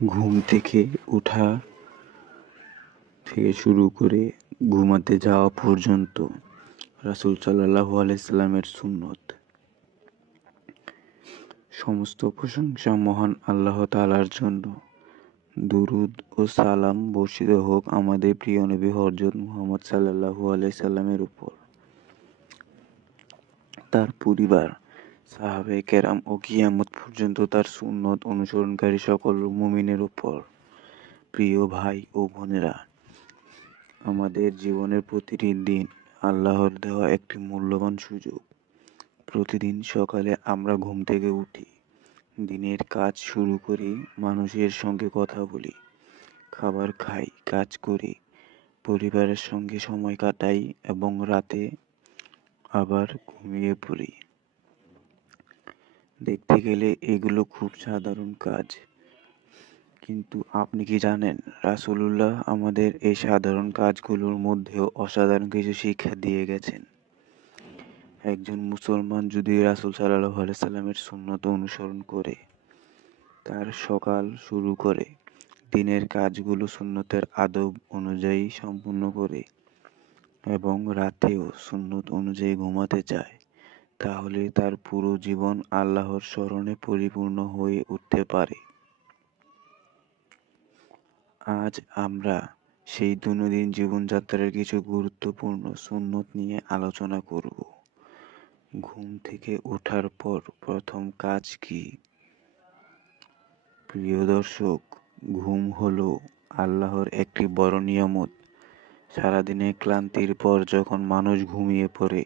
ঘুম থেকে ওঠা থেকে শুরু করে ঘুমাতে যাওয়া পর্যন্ত রাসূল সাল্লাল্লাহু আলাইহি সাল্লামের সুন্নত। সমস্ত প্রশংসা মহান আল্লাহ তাআলার জন্য। দুরূদ ও সালাম বর্ষিত হোক আমাদের প্রিয় নবী হযরত মুহাম্মদ সাল্লাল্লাহু আলাইহি সাল্লামের উপর, তার পরিবার, সাহাবায়ে কেরাম ও কিয়ামত পর্যন্ত তার সুন্নত অনুসরণকারী সকল মুমিনের উপর। প্রিয় ভাই ও বোনেরা, আমাদের জীবনের প্রতিটি দিন আল্লাহর দেওয়া একটি মূল্যবান সুযোগ। প্রতিদিন সকালে আমরা ঘুম থেকে উঠি, দিনের কাজ শুরু করি, মানুষের সঙ্গে কথা বলি, খাবার খাই, কাজ করি, পরিবারের সঙ্গে সময় কাটাই এবং রাতে আবার ঘুমিয়ে পড়ি। দেখতে গেলে এগুলো খুব সাধারণ কাজ, কিন্তু আপনি কি জানেন রাসূলুল্লাহ আমাদের এই সাধারণ কাজগুলোর মধ্যেও অসাধারণ কিছু শিক্ষা দিয়ে গেছেন। একজন মুসলমান যদি রাসূল সাল্লাল্লাহু আলাইহি সাল্লামের সুন্নত অনুসরণ করে, তার সকাল শুরু করে, দিনের কাজগুলো সুন্নতের আদব অনুযায়ী সম্পূর্ণ করে এবং রাতেও সুন্নত অনুযায়ী ঘুমাতে চায়, তাহলে তার পুরো জীবন আল্লাহর স্মরণে পরিপূর্ণ হয়ে উঠতে পারে। আজ আমরা সেই দৈনন্দিন জীবনযাত্রার কিছু গুরুত্বপূর্ণ সুন্নত নিয়ে আলোচনা করব। ঘুম থেকে ওঠার পর প্রথম কাজ কি? প্রিয় দর্শক, ঘুম হলো আল্লাহর একটি বড় নিয়ামত। সারাদিনের ক্লান্তির পর যখন মানুষ ঘুমিয়ে পড়ে,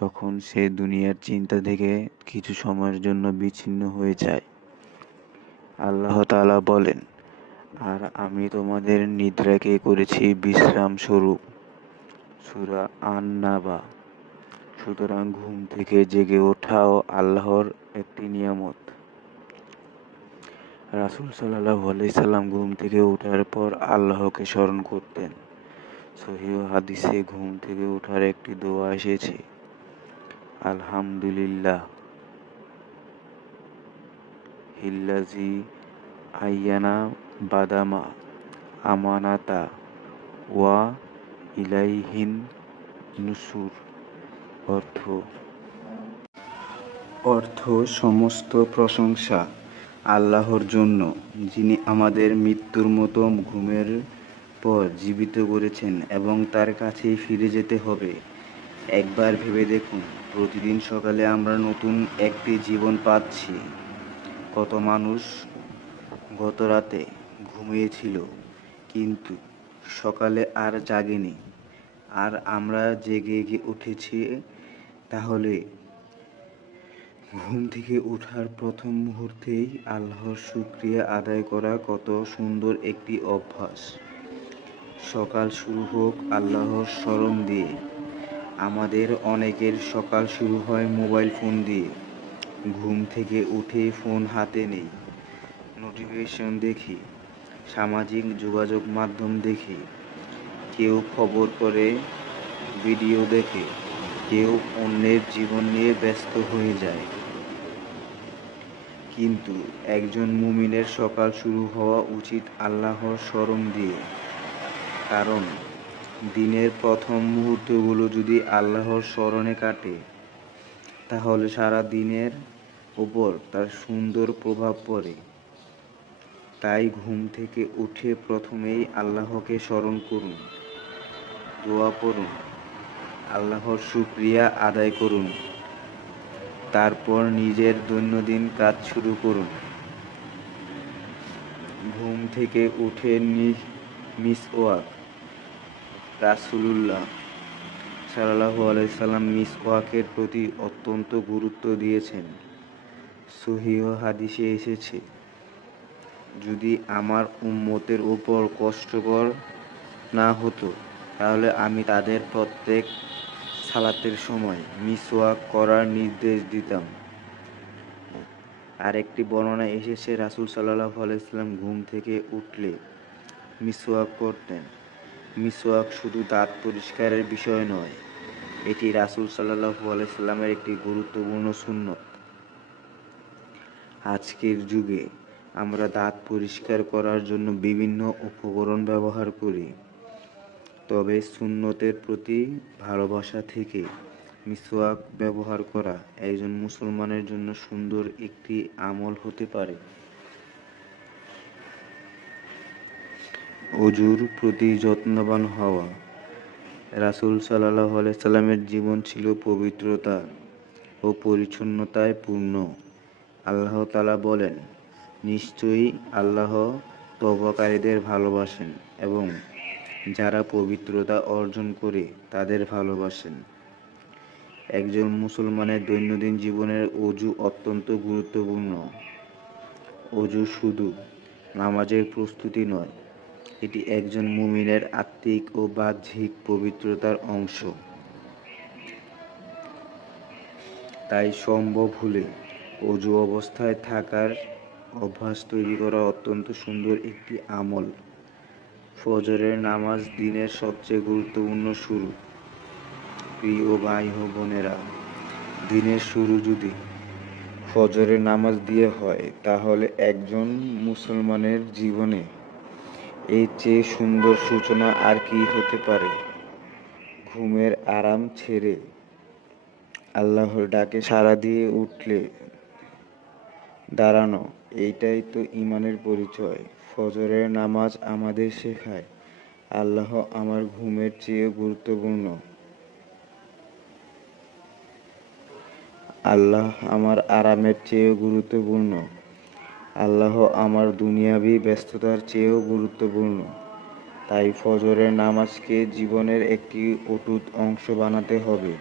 তখন সে দুনিয়ার চিন্তা থেকে কিছু সময়ের জন্য বিচ্ছিন্ন হয়ে যায়। আল্লাহ তাআলা বলেন, আর আমি তোমাদের নিদ্রাকে করেছি বিশ্রাম স্বরূপ। সূরা আন-নাবা। সুতরাং ঘুম থেকে জেগে ওঠাও আল্লাহর একটি নিয়ামত। রাসূল সাল্লাল্লাহু আলাইহি সাল্লাম ঘুম থেকে ওঠার পর আল্লাহকে স্মরণ করতেন। সহিহ হাদিসে ঘুম থেকে ওঠার একটি দোয়া এসেছে, আলহামদুলিল্লাহ হিল্লাযী আহইয়ানা বাদামা আমানাতা ওয়া ইলাইহিন নুশুর। অর্থ সমস্ত প্রশংসা আল্লাহর জন্য, যিনি আমাদের মৃত্যুর মতো ঘুমের পর জীবিত করেছেন এবং তার কাছেই ফিরে যেতে হবে। একবার ভেবে দেখুন, প্রতিদিন সকালে আমরা নতুন একটি জীবন পাচ্ছি। কত মানুষ গত রাতে ঘুমিয়েছিল কিন্তু সকালে আর জাগেনি, আর আমরা জেগে উঠেছি। তাহলে ঘুম থেকে ওঠার প্রথম মুহূর্তেই আল্লাহর শুকরিয়া আদায় করা কত সুন্দর একটি অভ্যাস। সকাল শুরু হোক আল্লাহর স্মরণ দিয়ে। আমাদের অনেকের সকাল শুরু হয় মোবাইল ফোন দিয়ে। ঘুম থেকে উঠে ফোন হাতে নেই, নোটিফিকেশন দেখি, সামাজিক যোগাযোগ মাধ্যম দেখি, কেউ খবর পড়ে, ভিডিও দেখে, কেউ অন্যের জীবন নিয়ে ব্যস্ত হয়ে যায়। কিন্তু একজন মুমিনের সকাল শুরু হওয়া উচিত আল্লাহর স্মরণ দিয়ে। কারণ দিনের প্রথম মুহূর্তগুলো যদি আল্লাহর স্মরণে কাটে, তাহলে সারা দিনের উপর তার সুন্দর প্রভাব পড়ে। তাই ঘুম থেকে উঠে প্রথমেই আল্লাহকে স্মরণ করুন, দোয়া পড়ুন, আল্লাহর শুকরিয়া আদায় করুন। তারপর নিজের দৈনন্দিন কাজ শুরু করুন। ঘুম থেকে উঠে মিসওয়াক। রাসূলুল্লাহ সাল্লাল্লাহু আলাইহি সাল্লাম মিসওয়াকের প্রতি অত্যন্ত গুরুত্ব দিয়েছেন। সহিহ হাদিসে এসেছে, যদি আমার উম্মতের উপর কষ্টকর না হতো, তাহলে আমি তাদের প্রত্যেক সালাতের সময় মিসওয়াক করার নির্দেশ দিতাম। আরেকটি বর্ণনায় এসেছে, রাসূল সাল্লাল্লাহু আলাইহি সাল্লাম ঘুম থেকে উঠলে মিসওয়াক করতেন। মিসওয়াক শুধু দাঁত পরিষ্কারের বিষয় নয়, এটি রাসূল সাল্লাল্লাহু আলাইহি সাল্লামের একটি গুরুত্বপূর্ণ সুন্নত। আজকের যুগে আমরা দাঁত পরিষ্কার করার জন্য বিভিন্ন উপকরণ ব্যবহার করি, তবে সুন্নতের প্রতি ভালোবাসা থেকে মিসওয়াক ব্যবহার করা একজন মুসলমানের জন্য সুন্দর একটি আমল হতে পারে। অজুর প্রতি যত্নবান হওয়া। রাসূল সাল্লাল্লাহু আলাইহি সাল্লামের জীবন ছিল পবিত্রতা ও পরিচ্ছন্নতায় পূর্ণ। আল্লাহ তাআলা বলেন, নিশ্চয়ই আল্লাহ তওবাকারীদের ভালোবাসেন এবং যারা পবিত্রতা অর্জন করে তাদের ভালোবাসেন। একজন মুসলমানের দৈনন্দিন জীবনের অজু অত্যন্ত গুরুত্বপূর্ণ। অজু শুধু নামাজের প্রস্তুতি নয়, এটি একজন মুমিনের আত্মিক ও বাহ্যিক পবিত্রতার অংশ। তাই সম্ভব হলে অজু অবস্থায় থাকার অভ্যাস তৈরি করা অত্যন্ত সুন্দর একটি আমল। ফজরের নামাজ দিনের সবচেয়ে গুরুত্বপূর্ণ শুরু। প্রিয় ভাই ও বোনেরা, দিনের শুরু যদি ফজরের নামাজ দিয়ে হয়, তাহলে একজন মুসলমানের জীবনে এর চেয়ে সুন্দর সূচনা আর কি হতে পারে। ঘুমের আরাম ছেড়ে আল্লাহর ডাকে সাড়া দিয়ে উঠলে দাঁড়ানো, এইটাই তো ঈমানের পরিচয়। ফজরের নামাজ আমাদের শেখায় আল্লাহ আমার ঘুমের চেয়ে গুরুত্বপূর্ণ। আল্লাহ আমার আরামের চেয়েও গুরুত্বপূর্ণ। আল্লাহ আমার দুনিয়াবি ব্যস্ততার চেয়েও গুরুত্বপূর্ণ। তাই ফজরের নামাজকে জীবনের একটি অটুট অংশ বানাতে হবে।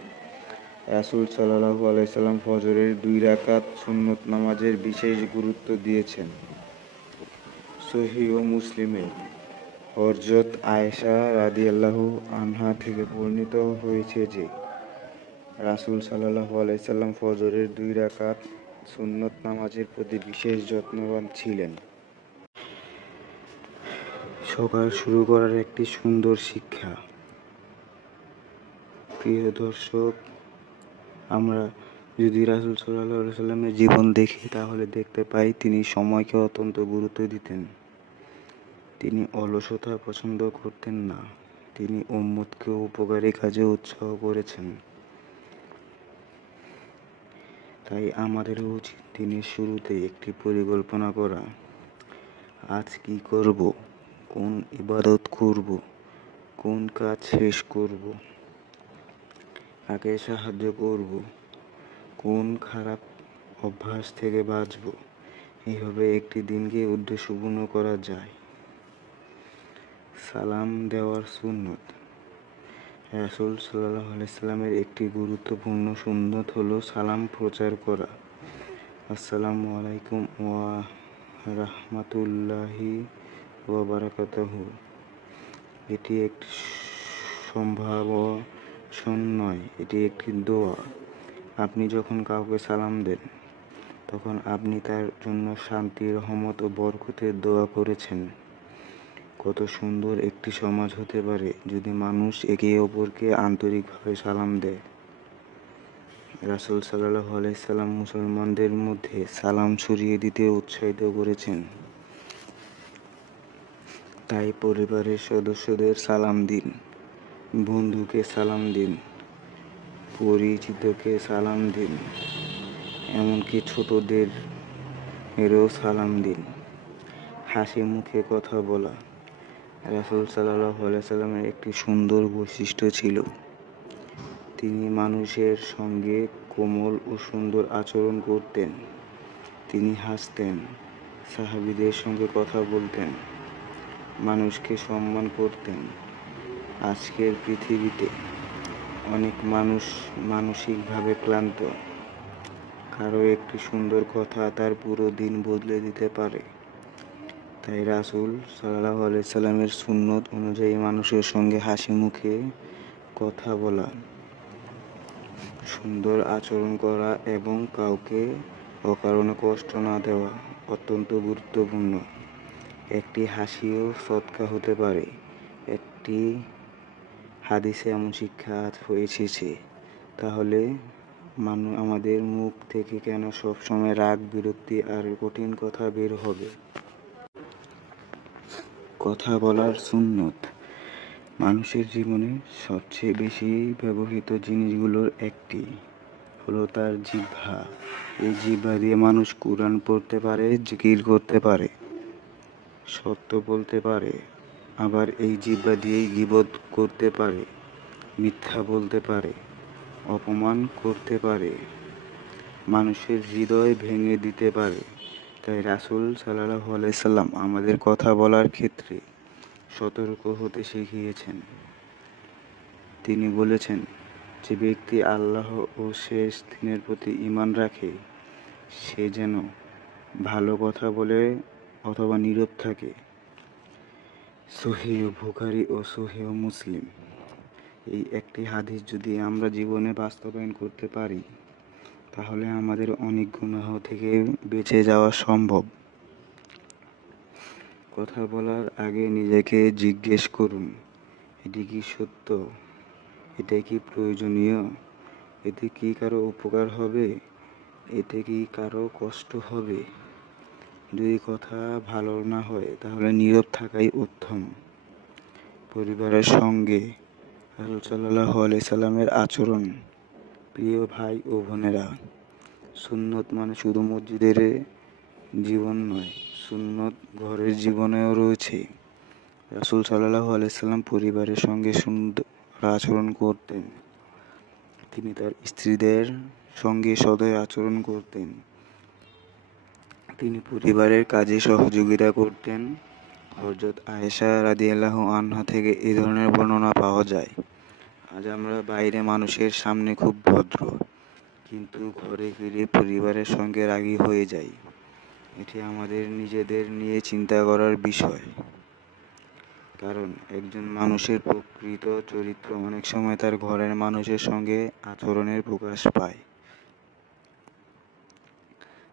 রাসূল সাল্লাল্লাহু আলাইহি সাল্লাম ফজরের 2 রাকাত সুন্নত নামাজের বিশেষ গুরুত্ব দিয়েছেন। সহিহ মুসলিমে হযরত আয়েশা রাদিয়াল্লাহু আনহা থেকে বর্ণিত হয়েছে যে রাসূল সাল্লাল্লাহু আলাইহি সাল্লাম ফজরের 2 রাকাত সুন্নত নামাজের প্রতি বিশেষ যত্নবান ছিলেন। সকাল শুরু করার একটি সুন্দর শিক্ষা। প্রিয় দর্শক, আমরা যদি রাসূল সাল্লাল্লাহু আলাইহি সাল্লামের জীবন দেখি, তাহলে দেখতে পাই তিনি সময়কে অত্যন্ত গুরুত্ব দিতেন। তিনি অলসতা পছন্দ করতেন না। তিনি উম্মতকে উপকারী কাজে উৎসাহ করেছেন। তাই আমাদেরও উচিত দিনের শুরুতে একটি পরিকল্পনা করা। আজ কি করব, কোন ইবাদত করব, কোন কাজ শেষ করব, কাকে সাহায্য করব, কোন খারাপ অভ্যাস থেকে বাঁচব। এইভাবে একটি দিনকে উদ্দেশ্যপূর্ণ করা যায়। সালাম দেওয়ার সুন্নত। রাসূল সাল্লাল্লাহু আলাইহি সাল্লামের একটি গুরুত্বপূর্ণ সুন্নত হলো সালাম প্রচার করা। আসসালামু আলাইকুম ওয়া রাহমাতুল্লাহি ওয়া বারাকাতুহু। এটি একটি সম্ভাষণ নয়, এটি একটি দোয়া। আপনি যখন কাউকে সালাম দেন, তখন আপনি তার জন্য শান্তি, রহমত ও বরকতের দোয়া করেছেন। কত সুন্দর একটি সমাজ হতে পারে যদি মানুষ একে অপরকে আন্তরিকভাবে সালাম দেয়। রাসূল সাল্লাল্লাহু আলাইহি সাল্লাম মুসলমানদের মধ্যে সালাম ছড়িয়ে দিতে উৎসাহিত করেছেন। তাই পরিবারের সদস্যদের সালাম দিন, বন্ধুকে সালাম দিন, পরিচিতকে সালাম দিন, এমনকি ছোটদেরও সালাম দিন। হাসি মুখে কথা বলা। রাসূল সাল্লাল্লাহু আলাইহি সাল্লামের একটি সুন্দর বৈশিষ্ট্য ছিল, তিনি মানুষের সঙ্গে কোমল ও সুন্দর আচরণ করতেন। তিনি হাসতেন, সাহাবীদের সঙ্গে কথা বলতেন, মানুষকে সম্মান করতেন। আজকের পৃথিবীতে অনেক মানুষ মানসিকভাবে ক্লান্ত। কারো একটি সুন্দর কথা তার পুরো দিন বদলে দিতে পারে। তাই রাসূল সাল্লাল্লাহু আলাইহি সাল্লামের সুন্নত অনুযায়ী মানুষের সঙ্গে হাসি মুখে কথা বলা, সুন্দর আচরণ করা এবং কাউকে অকারণে কষ্ট না দেওয়া অত্যন্ত গুরুত্বপূর্ণ। একটি হাসিও সদকা হতে পারে। একটি হাদিসে এমন শিক্ষা এসেছে, তাহলে আমাদের মুখ থেকে কেন সবসময় রাগ, বিরক্তি আর কঠিন কথা বের হবে? কথা বলার সুন্নত। মানুষের জীবনে সবচেয়ে বেশি ব্যবহৃত জিনিসগুলোর একটি হলো তার জিহ্বা। এই জিহ্বা দিয়ে মানুষ কুরআন পড়তে পারে, জিকির করতে পারে, সত্য বলতে পারে। আবার এই জিহ্বা দিয়েই গীবত করতে পারে, মিথ্যা বলতে পারে, অপমান করতে পারে, মানুষের হৃদয় ভেঙে দিতে পারে। তাই রাসূল সাল্লাল্লাহু আলাইহি সাল্লাম আমাদের কথা বলার ক্ষেত্রে সতর্ক হতে শিখিয়েছেন। তিনি বলেছেন, যে ব্যক্তি আল্লাহ ও শেষ দিনের প্রতি ঈমান রাখে সে যেন ভালো কথা বলে অথবা নীরব থাকে। সহিহ বুখারী ও সহিহ মুসলিম। এই একটি হাদিস যদি আমরা জীবনে বাস্তবায়ন করতে পারি তাহলে আমাদের অনেক গুনাহ থেকে বেঁচে যাওয়া সম্ভব। কথা বলার আগে নিজেকে জিজ্ঞেস করুন, এটি কি সত্য? এটা কি প্রয়োজনীয়? এতে কি কারো উপকার হবে? এতে কি কারো কষ্ট হবে? যদি কথা ভালো না হয় তাহলে নীরব থাকাই উত্তম। পরিবারের সঙ্গে রাসূল সাল্লাল্লাহু আলাইহি সাল্লামের আচরণ। প্রিয় ভাই ও বোনেরা, সুন্নত মানে শুধু মসজিদের জীবন নয়, সুন্নত ঘরের জীবনেও রয়েছে। রাসূল সাল্লাল্লাহু আলাইহি সাল্লাম পরিবারের সঙ্গে সুন্দর আচরণ করতেন। তিনি তার স্ত্রীদের সঙ্গে সদয় আচরণ করতেন। তিনি পরিবারের কাজে সহযোগিতা করতেন। হযরত আয়েশা রাদিয়াল্লাহু আনহা থেকে এই ধরনের বর্ণনা পাওয়া যায়। আজ আমরা বাইরে মানুষের সামনে খুব ভদ্র, কিন্তু ঘরে ফিরে পরিবারের সঙ্গে রাগী হয়ে যাই। এটি আমাদের নিজেদের নিয়ে চিন্তা করার বিষয়। কারণ একজন মানুষের প্রকৃত চরিত্র অনেক সময় তার ঘরের মানুষের সঙ্গে আচরণের প্রকাশ পায়।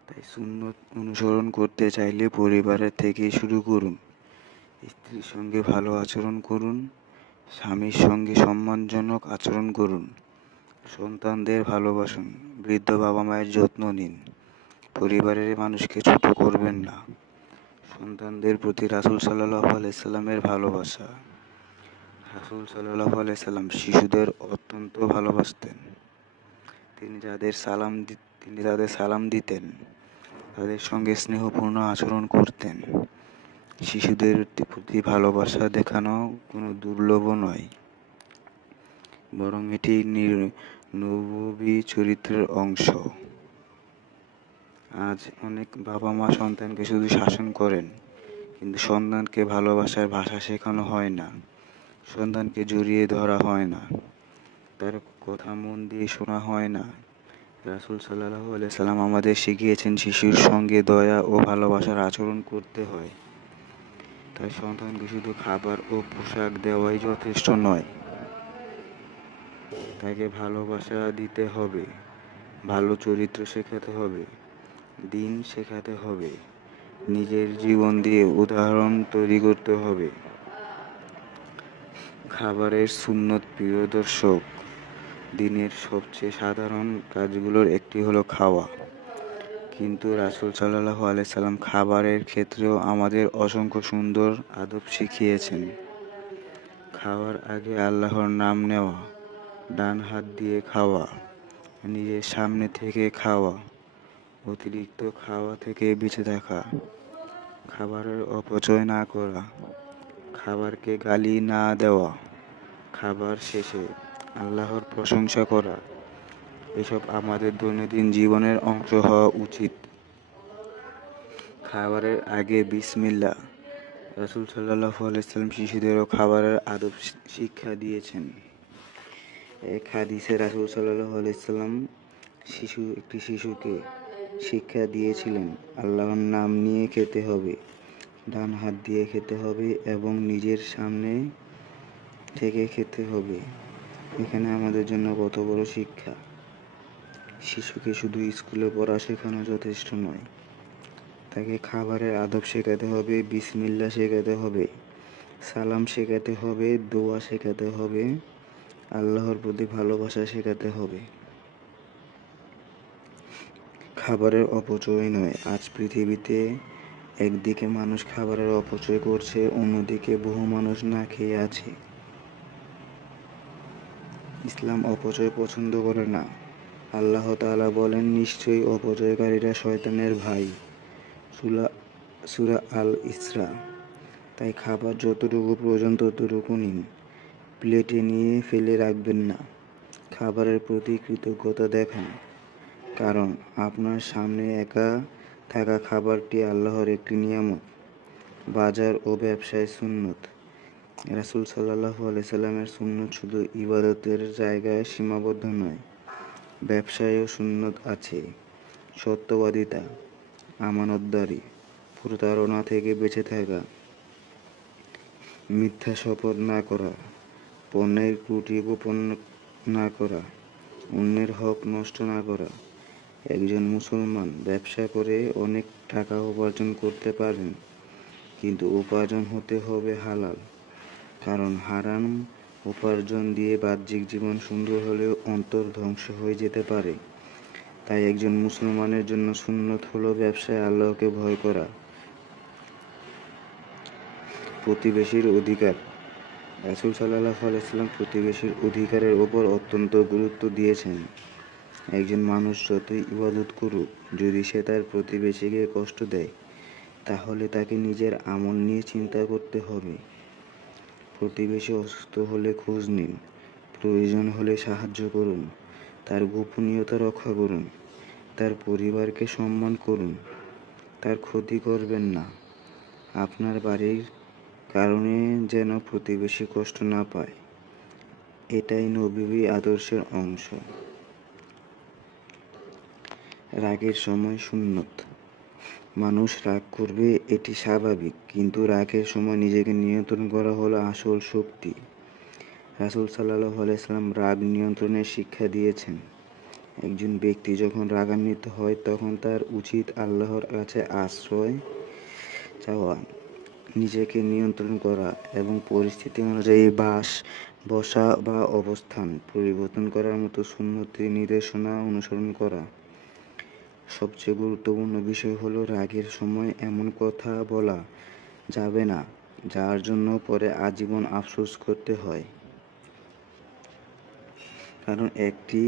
তাই সুন্নত অনুসরণ করতে চাইলে পরিবারের থেকেই শুরু করুন। স্ত্রীর সঙ্গে ভালো আচরণ করুন, স্বামীর সঙ্গে সম্মানজনক আচরণ করুন, সন্তানদের ভালোবাসুন, বৃদ্ধ বাবা মায়ের যত্ন নিন, পরিবারের মানুষকে ছোট করবেন না। সন্তানদের প্রতি রাসূল সাল্লাল্লাহু আলাইহি সাল্লামের ভালোবাসা। রাসূল সাল্লাল্লাহু আলাইহি সাল্লাম শিশুদের অত্যন্ত ভালোবাসতেন। তিনি তাদের সালাম দিতেন, তাদের সঙ্গে স্নেহপূর্ণ আচরণ করতেন। শিশুদের প্রতি ভালোবাসা দেখানো কোনো দুর্লভ নয়, বরং এটি নবী চরিত্রের অংশ। আজ অনেক বাবা মা সন্তানকে শুধু শাসন করেন, কিন্তু সন্তানকে ভালোবাসার ভাষা শেখানো হয় না, সন্তানকে জড়িয়ে ধরা হয় না, তার কথা মন দিয়ে শোনা হয় না। রাসূল সাল্লাল্লাহু আলাইহি সাল্লাম আমাদের শিখিয়েছেন শিশুর সঙ্গে দয়া ও ভালোবাসার আচরণ করতে হয়। তাই সন্তানকে শুধু খাবার ও পোশাক দেওয়াই যথেষ্ট নয়, তাকে ভালোবাসা দিতে হবে, ভালো চরিত্র শেখাতে হবে, দিন শেখাতে হবে, নিজের জীবন দিয়ে উদাহরণ তৈরি করতে হবে। খাবারের সুন্নত। প্রিয় দর্শক, দিনের সবচেয়ে সাধারণ কাজগুলোর একটি হলো খাওয়া, কিন্তু রাসূল সাল্লাল্লাহু আলাইহি সাল্লাম খাবারের ক্ষেত্রেও আমাদের অসংখ্য সুন্দর আদব শিখিয়েছেন। খাওয়ার আগে আল্লাহর নাম নেওয়া, ডান হাত দিয়ে খাওয়া, নিজের সামনে থেকে খাওয়া, অতিরিক্ত খাওয়া থেকে বেঁচে থাকা, খাবারের অপচয় না করা, খাবারকে গালি না দেওয়া, খাবার শেষে আল্লাহর প্রশংসা করা, এসব আমাদের দৈনন্দিন জীবনের অংশ হওয়া উচিত। খাবারের আগে বিসমিল্লাহ। রাসূল সাল্লাল্লাহু আলাইহি সাল্লাম শিশুদেরও খাবারের আদব শিক্ষা দিয়েছেন। এক হাদিসে রাসূল সাল্লাল্লাহু আলাইহি সাল্লাম একটি শিশুকে শিক্ষা দিয়েছিলেন, আল্লাহর নাম নিয়ে খেতে হবে, ডান হাত দিয়ে খেতে হবে এবং নিজের সামনে থেকে খেতে হবে। এখানে আমাদের জন্য কত বড় শিক্ষা! শিশুকে শুধু স্কুলে পড়া শেখানো যথেষ্ট নয়, তাকে খাবারের আদব শেখাতে হবে, বিসমিল্লাহ শেখাতে হবে, সালাম শেখাতে হবে, দোয়া শেখাতে হবে, আল্লাহর প্রতি ভালোবাসা শেখাতে হবে। খাবারের অপচয় নয়। আজ পৃথিবীতে একদিকে মানুষ খাবারের অপচয় করছে, অন্যদিকে বহু মানুষ না খেয়ে আছে। ইসলাম অপচয় পছন্দ করে না। আল্লাহ তাআলা বলেন, নিশ্চয়ই অপচয়কারীরা শয়তানের ভাই। সূরা আল ইসরা। তাই খাবার যতটুকু প্রয়োজন ততটুকু নিন, প্লেটে নিয়ে ফেলে রাখবেন না। খাবারের প্রতি কৃতজ্ঞতা দেখান, কারণ আপনার সামনে একা থাকা খাবারটি আল্লাহর একটি নিয়ামত। বাজার ও ব্যবসায় সুন্নত। রাসূল সাল্লাল্লাহু আলাইহি সাল্লামের সুন্নত শুধু ইবাদতের জায়গায় সীমাবদ্ধ নয়, ব্যবসায়েও সুন্নত আছে। সত্যবাদিতা, আমানতদারি, প্রতারণা থেকে বেঁচে থাকা, মিথ্যা শপথ না করা, পণ্যের ত্রুটি গোপন না করা, অন্যের হক নষ্ট না করা। একজন মুসলমান ব্যবসা করে অনেক টাকা উপার্জন করতে পারেন, কিন্তু উপার্জন হতে হবে হালাল, কারণ হারাম উপার্জন দিয়ে বাহ্যিক জীবন সুন্দর হলেও অন্তর ধ্বংস হয়ে যেতে পারে। তাই একজন মুসলমানের জন্য সুন্নত হলো ব্যবসায় আল্লাহকে ভয় করা। প্রতিবেশীর অধিকার। রাসূল সাল্লাল্লাহু আলাইহি ওয়াসাল্লাম প্রতিবেশীর অধিকারের ওপর অত্যন্ত গুরুত্ব দিয়েছেন। একজন মানুষ যতই ইবাদত করুক, যদি সে তার প্রতিবেশীকে কষ্ট দেয়, তাহলে তাকে নিজের আমল নিয়ে চিন্তা করতে হবে। প্রতিবেশী অসুস্থ হলে খোঁজ নিন, প্রয়োজন হলে সাহায্য করুন, তার গোপনীয়তা রক্ষা করুন, তার পরিবারকে সম্মান করুন, তার ক্ষতি করবেন না। আপনার বাড়ির কারণে যেন প্রতিবেশী কষ্ট না পায়, এটাই নববী আদর্শের অংশ। রাগের সময় সুন্নত। মানুষ রাগ করবে, এটি স্বাভাবিক, কিন্তু রাগের সময় নিজেকে নিয়ন্ত্রণ করা হলো আসল শক্তি। রাসূল সাল্লাল্লাহু আলাইহি সাল্লাম রাগ নিয়ন্ত্রণের শিক্ষা দিয়েছেন। একজন ব্যক্তি যখন রাগান্বিত হয়, তখন তার উচিত আল্লাহর কাছে আশ্রয় চাওয়া, নিজেকে নিয়ন্ত্রণ করা এবং পরিস্থিতি অনুযায়ী বসা বা অবস্থান পরিবর্তন করার মতো সুন্নতের নির্দেশনা অনুসরণ করা। সবচেয়ে গুরুত্বপূর্ণ বিষয় হলো রাগের সময় এমন কথা বলা যাবে না যার জন্য পরে আজীবন আফসোস করতে হয়, কারণ একটি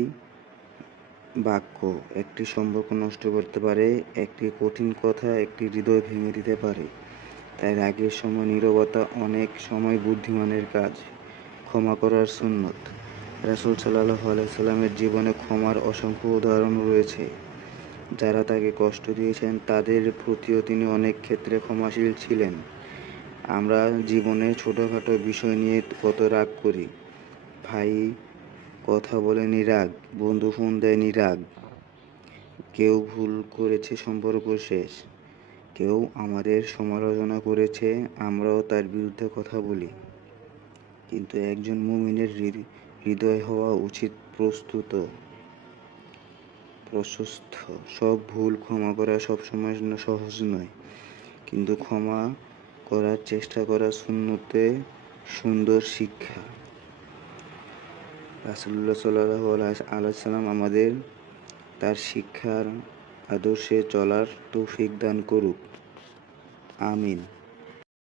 বাক্য একটি সম্পর্ক নষ্ট করতে পারে, একটি কঠিন কথা একটি হৃদয় ভেঙে দিতে পারে। তাই রাগের সময় নীরবতা অনেক সময় বুদ্ধিমানের কাজ। ক্ষমা করার সুন্নত। রাসূল সাল্লাল্লাহু আলাইহি সাল্লামের জীবনে ক্ষমার অসংখ্য উদাহরণ রয়েছে। যারা তাকে কষ্ট দিয়েছেন তাদের প্রতিও তিনি অনেক ক্ষেত্রে ক্ষমাশীল ছিলেন। আমরা জীবনে ছোটোখাটো বিষয় নিয়ে কত রাগ করি। ভাই কথা বলেনি রাগ, বন্ধু ফোন দেয়নি রাগ, কেউ ভুল করেছে সম্পর্ক শেষ, কেউ আমাদের সমালোচনা করেছে আমরাও তার বিরুদ্ধে কথা বলি। কিন্তু একজন মুমিনের হৃদয় হওয়া উচিত প্রশস্ত। সব ভুল ক্ষমা করা সবসময় সহজ নয়, কিন্তু ক্ষমা করার চেষ্টা করা সুন্নতে সুন্দর শিক্ষা। রাসূলুল্লাহ সাল্লাল্লাহু আলাইহি সাল্লাম আমাদের তার শিক্ষার আদর্শে চলার তৌফিক দান করুক। আমিন।